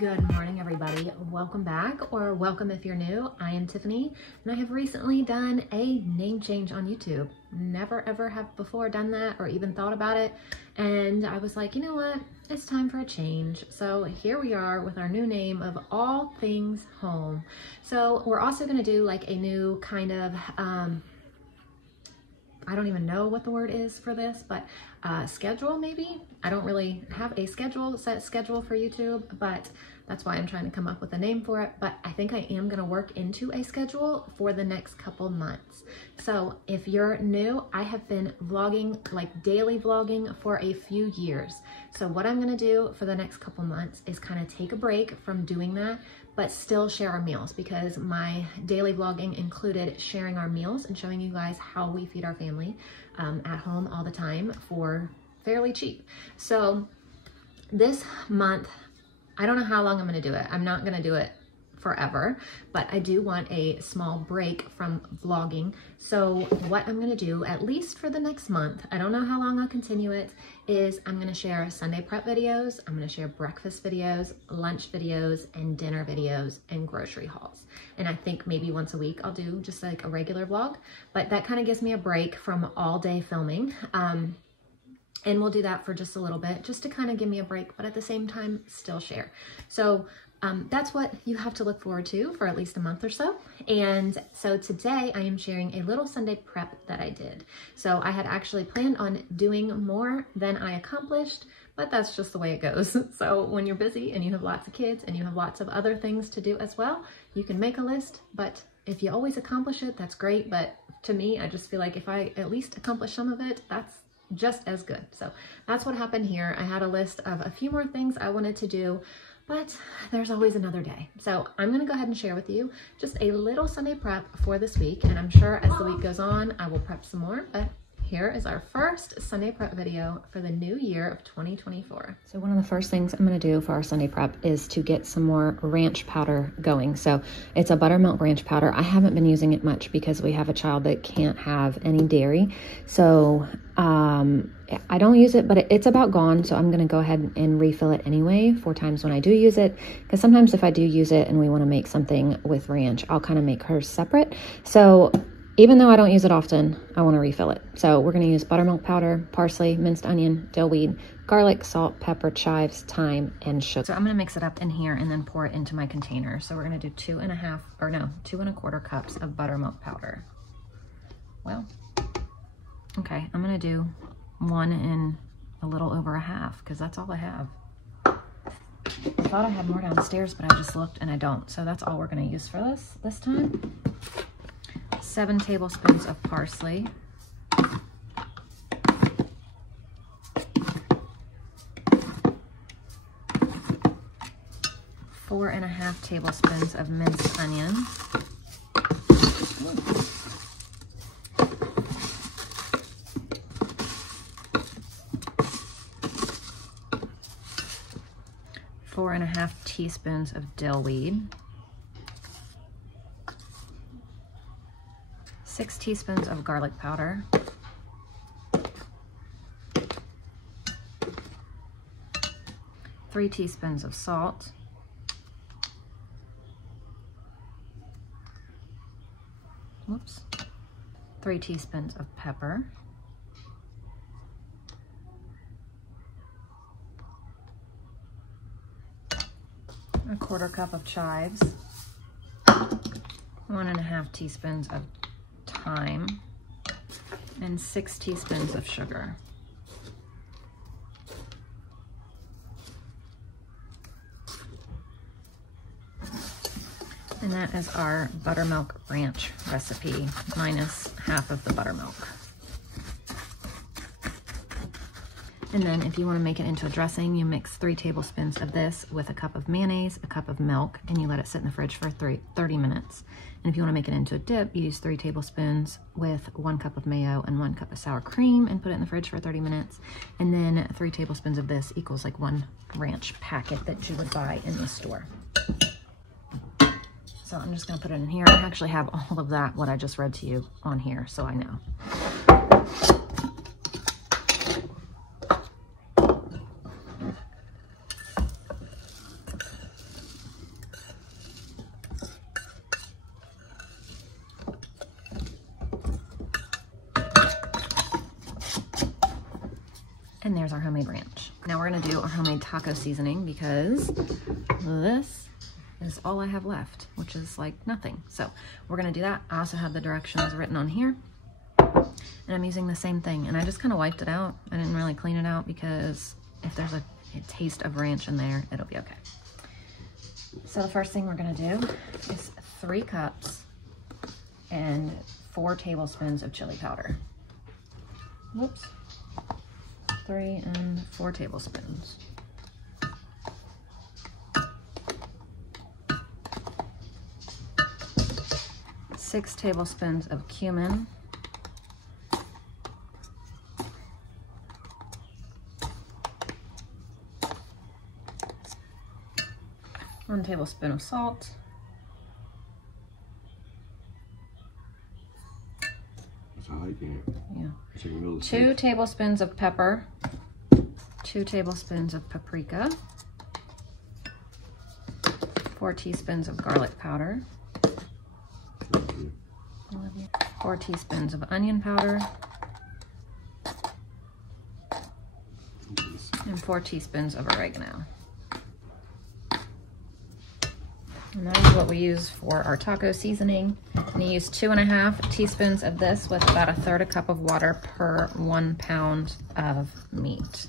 Good morning, everybody. Welcome back, or welcome if you're new. I am Tiffany, and I have recently done a name change on YouTube. Never ever have before done that or even thought about it. And I was like, you know what? It's time for a change. So here we are with our new name of All Things Home. So we're also going to do like a new kind of, I don't even know what the word is for this, but schedule maybe. I don't really have a set schedule for YouTube, but that's why I'm trying to come up with a name for it. But I think I am gonna work into a schedule for the next couple months. So if you're new, I have been vlogging, like daily vlogging, for a few years. So what I'm gonna do for the next couple months is kind of take a break from doing that, but still share our meals, because my daily vlogging included sharing our meals and showing you guys how we feed our family at home all the time for fairly cheap. So this month, I don't know how long I'm gonna do it. I'm not gonna do it forever, but I do want a small break from vlogging. So what I'm gonna do, at least for the next month, I don't know how long I'll continue it, is I'm gonna share Sunday prep videos, I'm gonna share breakfast videos, lunch videos, and dinner videos, and grocery hauls. And I think maybe once a week I'll do just like a regular vlog, but that kind of gives me a break from all day filming. And we'll do that for just a little bit, just to kind of give me a break, but at the same time, still share. So that's what you have to look forward to for at least a month or so. And so today I am sharing a little Sunday prep that I did. So I had actually planned on doing more than I accomplished, but that's just the way it goes. So when you're busy and you have lots of kids and you have lots of other things to do as well, you can make a list, but if you always accomplish it, that's great. But to me, I just feel like if I at least accomplish some of it, that's just as good. So that's what happened here. I had a list of a few more things I wanted to do, but there's always another day. So I'm gonna go ahead and share with you just a little Sunday prep for this week. And I'm sure as the week goes on, I will prep some more, but here is our first Sunday prep video for the new year of 2024. So one of the first things I'm gonna do for our Sunday prep is to get some more ranch powder going. So it's a buttermilk ranch powder. I haven't been using it much because we have a child that can't have any dairy. So I don't use it, but it's about gone. So I'm gonna go ahead and refill it anyway 4 times when I do use it. Because sometimes if I do use it and we wanna make something with ranch, I'll kind of make hers separate. So even though I don't use it often, I want to refill it. So we're going to use buttermilk powder, parsley, minced onion, dill weed, garlic, salt, pepper, chives, thyme, and sugar. So I'm going to mix it up in here and then pour it into my container. So we're going to do 2 1/4 cups of buttermilk powder. Well, okay, I'm going to do 1 and a little over a half because that's all I have. I thought I had more downstairs, but I just looked and I don't. So that's all we're going to use for this time. 7 tablespoons of parsley, 4 1/2 tablespoons of minced onion, 4 1/2 teaspoons of dill weed, 6 teaspoons of garlic powder, 3 teaspoons of salt, 3 teaspoons of pepper, 1/4 cup of chives, 1 1/2 teaspoons of thyme, and 6 teaspoons of sugar. And that is our buttermilk ranch recipe, minus half of the buttermilk. And then if you want to make it into a dressing, you mix 3 tablespoons of this with a cup of mayonnaise, a cup of milk, and you let it sit in the fridge for 30 minutes. And if you want to make it into a dip, you use 3 tablespoons with 1 cup of mayo and 1 cup of sour cream and put it in the fridge for 30 minutes. And then 3 tablespoons of this equals like 1 ranch packet that you would buy in the store. So I'm just gonna put it in here. I actually have all of that, what I just read to you, on here, so I know. And there's our homemade ranch. Now we're gonna do our homemade taco seasoning because this is all I have left, which is like nothing. So we're gonna do that. I also have the directions written on here. And I'm using the same thing. And I just kind of wiped it out. I didn't really clean it out because if there's a taste of ranch in there, it'll be okay. So the first thing we're gonna do is 3 cups and 4 tablespoons of chili powder. Whoops. 3 and 4 tablespoons. 6 tablespoons of cumin. 1 tablespoon of salt. That's all I can. Yeah. 2 tablespoons of pepper. 2 tablespoons of paprika. 4 teaspoons of garlic powder. 4 teaspoons of onion powder. And 4 teaspoons of oregano. And that is what we use for our taco seasoning. I'm going to use 2.5 teaspoons of this with about 1/3 cup of water per 1 pound of meat.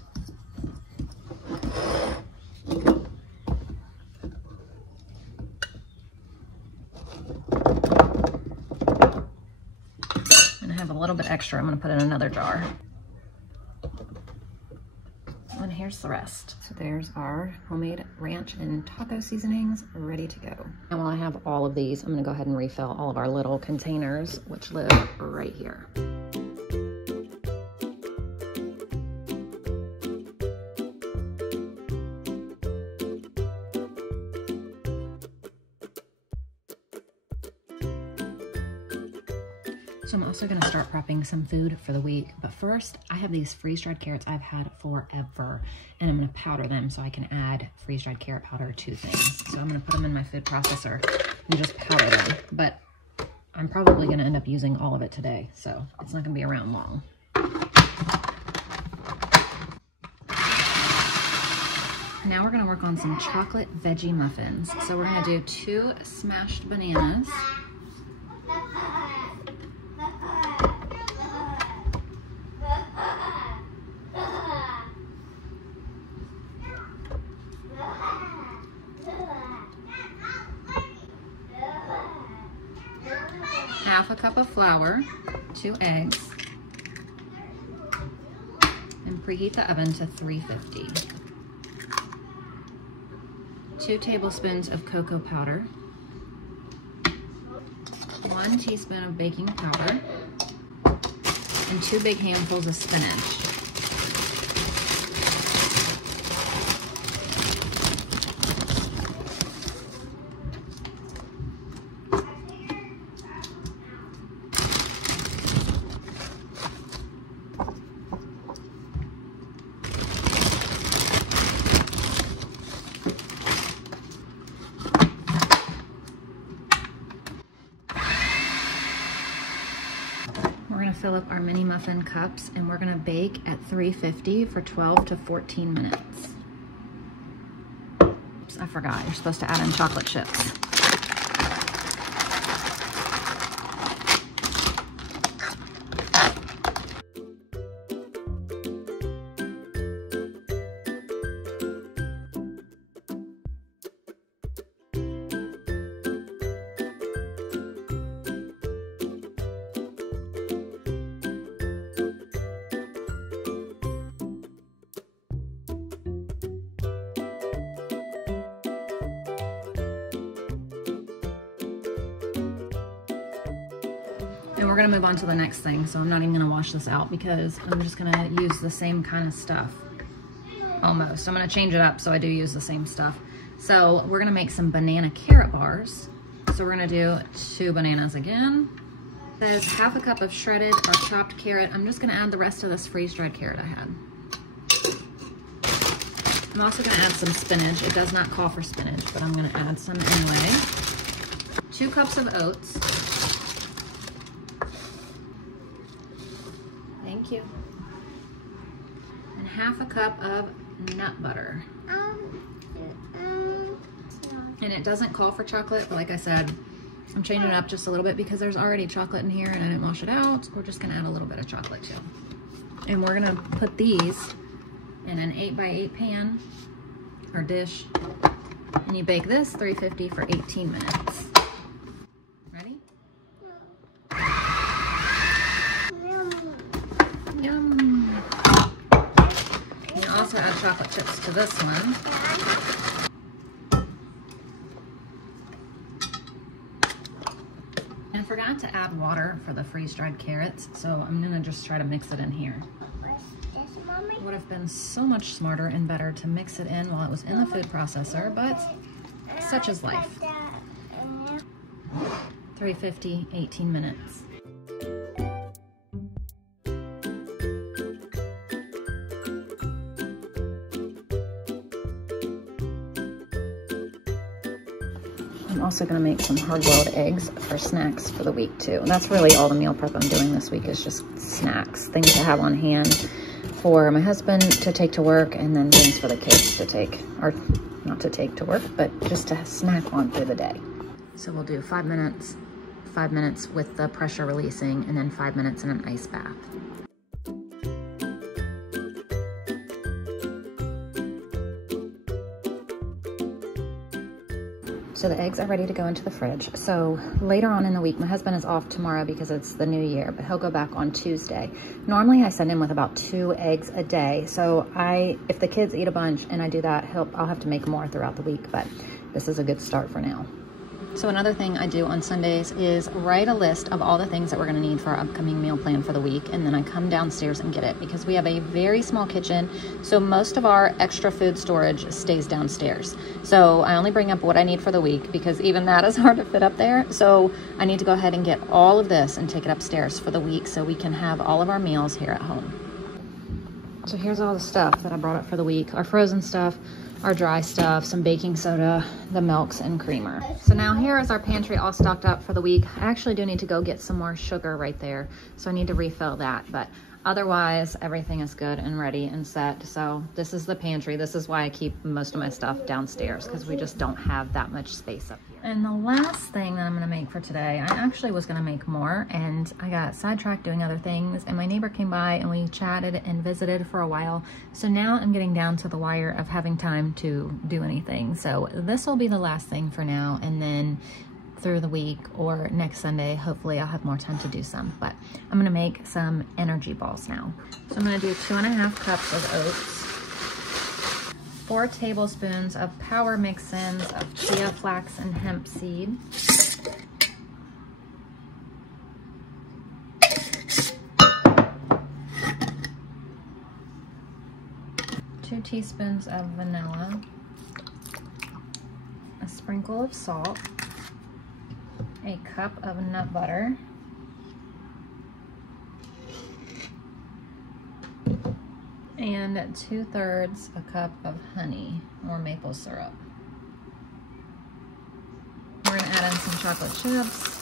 And I have a little bit extra I'm going to put in another jar. And here's the rest. So there's our homemade ranch and taco seasonings ready to go. And while I have all of these, I'm gonna go ahead and refill all of our little containers, which live right here. So I'm also gonna start prepping some food for the week, but first I have these freeze-dried carrots I've had forever, and I'm gonna powder them so I can add freeze-dried carrot powder to things. So I'm gonna put them in my food processor and just powder them, but I'm probably gonna end up using all of it today, so it's not gonna be around long. Now we're gonna work on some chocolate veggie muffins. So we're gonna do 2 smashed bananas, half a cup of flour, 2 eggs, and preheat the oven to 350. 2 tablespoons of cocoa powder, 1 teaspoon of baking powder, and 2 big handfuls of spinach. Fill up our mini muffin cups and we're gonna bake at 350 for 12 to 14 minutes. Oops, I forgot, you're supposed to add in chocolate chips. And we're gonna move on to the next thing. So I'm not even gonna wash this out because I'm just gonna use the same kind of stuff. Almost. I'm gonna change it up so I do use the same stuff. So we're gonna make some banana carrot bars. So we're gonna do 2 bananas again. There's half a cup of shredded or chopped carrot. I'm just gonna add the rest of this freeze-dried carrot I had. I'm also gonna add some spinach. It does not call for spinach, but I'm gonna add some anyway. 2 cups of oats. Thank you. And 1/2 cup of nut butter. And it doesn't call for chocolate, but like I said, I'm changing it up just a little bit because there's already chocolate in here and I didn't wash it out. We're just gonna add a little bit of chocolate too. And we're gonna put these in an 8x8 pan or dish. And you bake this 350 for 18 minutes. Ready? Yum. You can also add chocolate chips to this one. And I forgot to add water for the freeze-dried carrots, so I'm gonna just try to mix it in here. It would have been so much smarter and better to mix it in while it was in the food processor, but such is life. 350, 18 minutes. I'm also gonna make some hard-boiled eggs for snacks for the week too. And that's really all the meal prep I'm doing this week is just snacks, things to have on hand for my husband to take to work, and then things for the kids to take, or not to take to work, but just to snack on through the day. So we'll do 5 minutes with the pressure releasing, and then 5 minutes in an ice bath. So the eggs are ready to go into the fridge. So later on in the week, my husband is off tomorrow because it's the new year, but he'll go back on Tuesday. Normally I send him with about 2 eggs a day. So if the kids eat a bunch and I do that, I'll have to make more throughout the week, but this is a good start for now. So another thing I do on Sundays is write a list of all the things that we're gonna need for our upcoming meal plan for the week, and then I come downstairs and get it because we have a very small kitchen, so most of our extra food storage stays downstairs. So I only bring up what I need for the week because even that is hard to fit up there. So I need to go ahead and get all of this and take it upstairs for the week so we can have all of our meals here at home. So here's all the stuff that I brought up for the week. Our frozen stuff, our dry stuff, some baking soda, the milks, and creamer. So now here is our pantry all stocked up for the week. I actually do need to go get some more sugar right there, so I need to refill that, but otherwise everything is good and ready and set. So this is the pantry. This is why I keep most of my stuff downstairs, because we just don't have that much space up here. And the last thing that I'm gonna make for today, I actually was gonna make more and I got sidetracked doing other things, and my neighbor came by and we chatted and visited for a while. So now I'm getting down to the wire of having time to do anything. So this will be the last thing for now, and then through the week or next Sunday, hopefully I'll have more time to do some, but I'm gonna make some energy balls now. So I'm gonna do 2.5 cups of oats, 4 tablespoons of power mix-ins of chia, flax, and hemp seed, 2 teaspoons of vanilla, a sprinkle of salt, a cup of nut butter, and 2/3 a cup of honey or maple syrup. We're gonna add in some chocolate chips.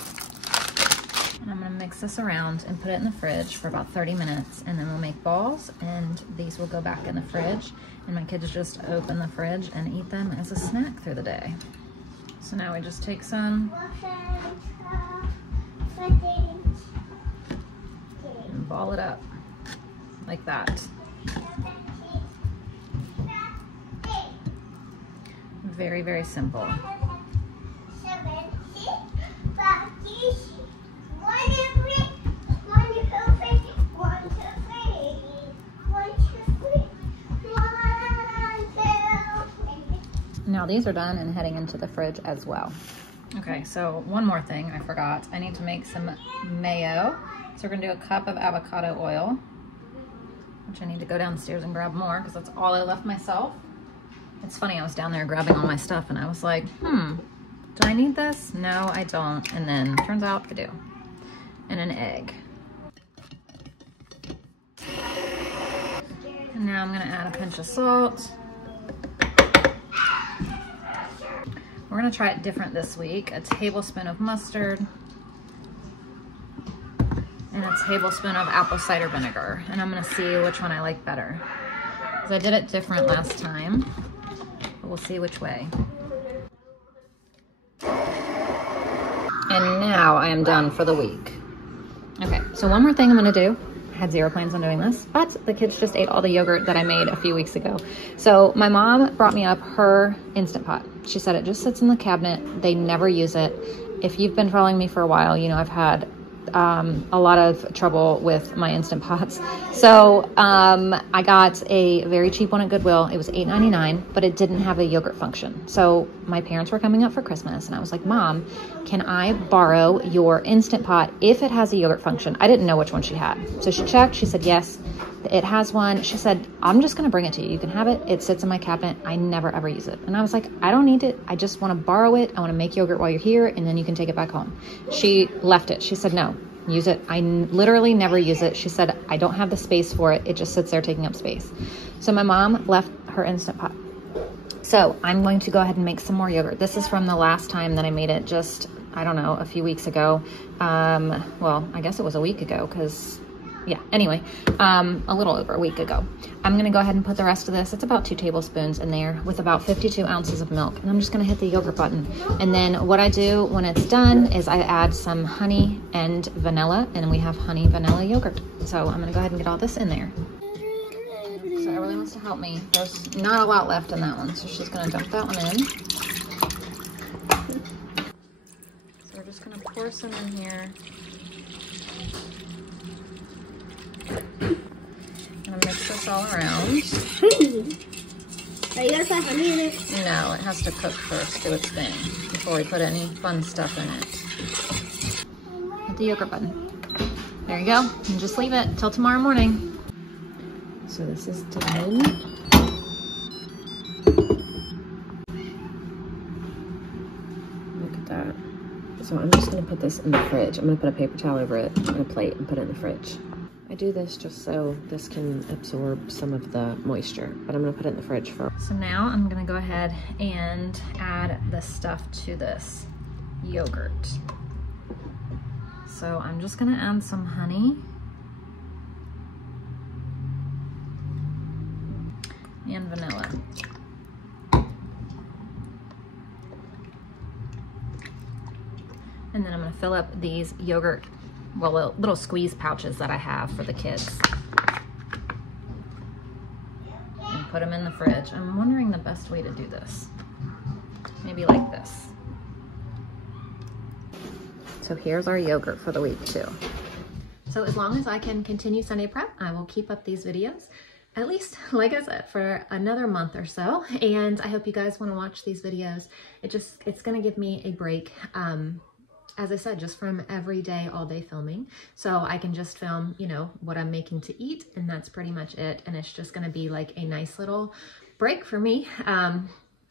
And I'm gonna mix this around and put it in the fridge for about 30 minutes, and then we'll make balls, and these will go back in the fridge, and my kids just open the fridge and eat them as a snack through the day. So now we just take some and ball it up like that. Very, very simple. Now these are done and heading into the fridge as well. Okay, so one more thing I forgot. I need to make some mayo. So we're gonna do a cup of avocado oil, which I need to go downstairs and grab more because that's all I left myself. It's funny, I was down there grabbing all my stuff and I was like, do I need this? No, I don't. And then turns out I do. And an egg. And now I'm gonna add a pinch of salt. We're gonna try it different this week. A tablespoon of mustard and a tablespoon of apple cider vinegar. And I'm gonna see which one I like better. because I did it different last time. But we'll see which way. And now I am done for the week. Okay, so one more thing I'm gonna do. I had zero plans on doing this, but the kids just ate all the yogurt that I made a few weeks ago. So my mom brought me up her Instant Pot. She said it just sits in the cabinet. They never use it. If you've been following me for a while, you know I've had a lot of trouble with my Instant Pots. So I got a very cheap one at Goodwill. It was $8.99, but it didn't have a yogurt function. So my parents were coming up for Christmas and I was like, Mom, can I borrow your Instant Pot if it has a yogurt function? I didn't know which one she had. So she checked, she said, yes, it has one. She said, I'm just gonna bring it to you. You can have it. It sits in my cabinet. I never ever use it. And I was like, I don't need it. I just wanna borrow it. I wanna make yogurt while you're here and then you can take it back home. She left it. She said, no, use it. I literally never use it. She said, I don't have the space for it. It just sits there taking up space. So my mom left her Instant Pot. So I'm going to go ahead and make some more yogurt. This is from the last time that I made it, just, I don't know, a few weeks ago. Well, I guess it was a week ago because, yeah, anyway, a little over a week ago. I'm gonna go ahead and put the rest of this, it's about 2 tablespoons in there with about 52 ounces of milk. And I'm just gonna hit the yogurt button. And then what I do when it's done is I add some honey and vanilla, and we have honey vanilla yogurt. So I'm gonna go ahead and get all this in there. So Everly wants to help me. There's not a lot left in that one, so she's gonna dump that one in. So we're just gonna pour some in here. I'm gonna mix this all around. Are you gonna put honey in it? No, it has to cook first, do its thing, before we put any fun stuff in it. Hit the yogurt button. There you go, and just leave it till tomorrow morning. So this is done. Look at that. So I'm just gonna put this in the fridge. I'm gonna put a paper towel over it and a plate and put it in the fridge. I do this just so this can absorb some of the moisture, but I'm gonna put it in the fridge first. So now I'm gonna go ahead and add the stuff to this yogurt. So I'm just gonna add some honey. And vanilla. And then I'm gonna fill up these yogurt, well, little squeeze pouches that I have for the kids. And put them in the fridge. I'm wondering the best way to do this. Maybe like this. So here's our yogurt for the week too. So as long as I can continue Sunday prep, I will keep up these videos, at least, like I said, for another month or so. And I hope you guys want to watch these videos. It's going to give me a break. As I said, just from every day, all day filming. So I can just film, you know, what I'm making to eat, and that's pretty much it. And it's just gonna be like a nice little break for me.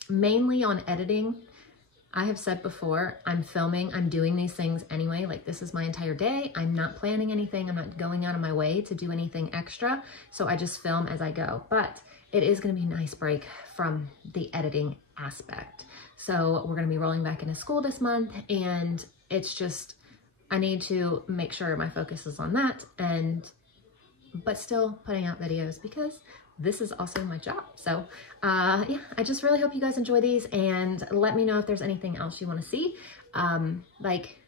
Mainly on editing. I have said before, I'm filming, I'm doing these things anyway. Like, this is my entire day. I'm not planning anything. I'm not going out of my way to do anything extra. So I just film as I go. But it is gonna be a nice break from the editing aspect. So we're gonna be rolling back into school this month, and it's just, I need to make sure my focus is on that, but still putting out videos because this is also my job. So yeah, I just really hope you guys enjoy these, and let me know if there's anything else you want to see, like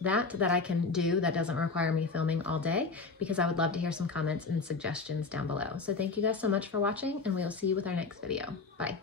that I can do that doesn't require me filming all day, because I would love to hear some comments and suggestions down below. So thank you guys so much for watching, and we will see you with our next video. Bye.